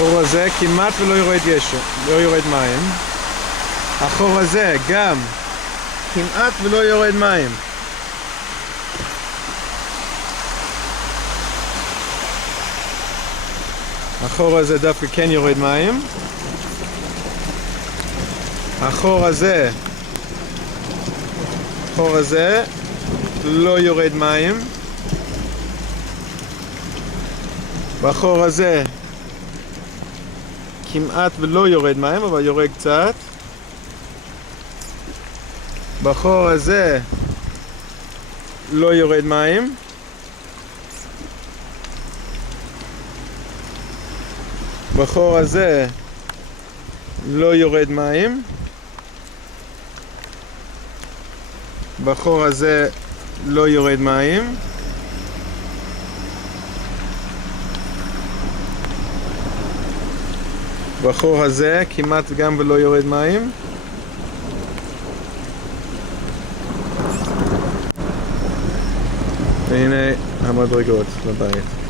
החור הזה כמעט ולא יורד גשם, לא יורד מים. החור הזה גם כמעט ולא יורד מים. החור הזה דווקא כן יורד מים. החור הזה לא יורד מים. בחור הזה כמעט ולא יורד מים, אבל יורד קצת. בחור הזה לא יורד מים. בחור הזה לא יורד מים. בחור הזה לא יורד מים. בחור הזה כמעט גם ולא יורד מים. והנה המדרגות לבית.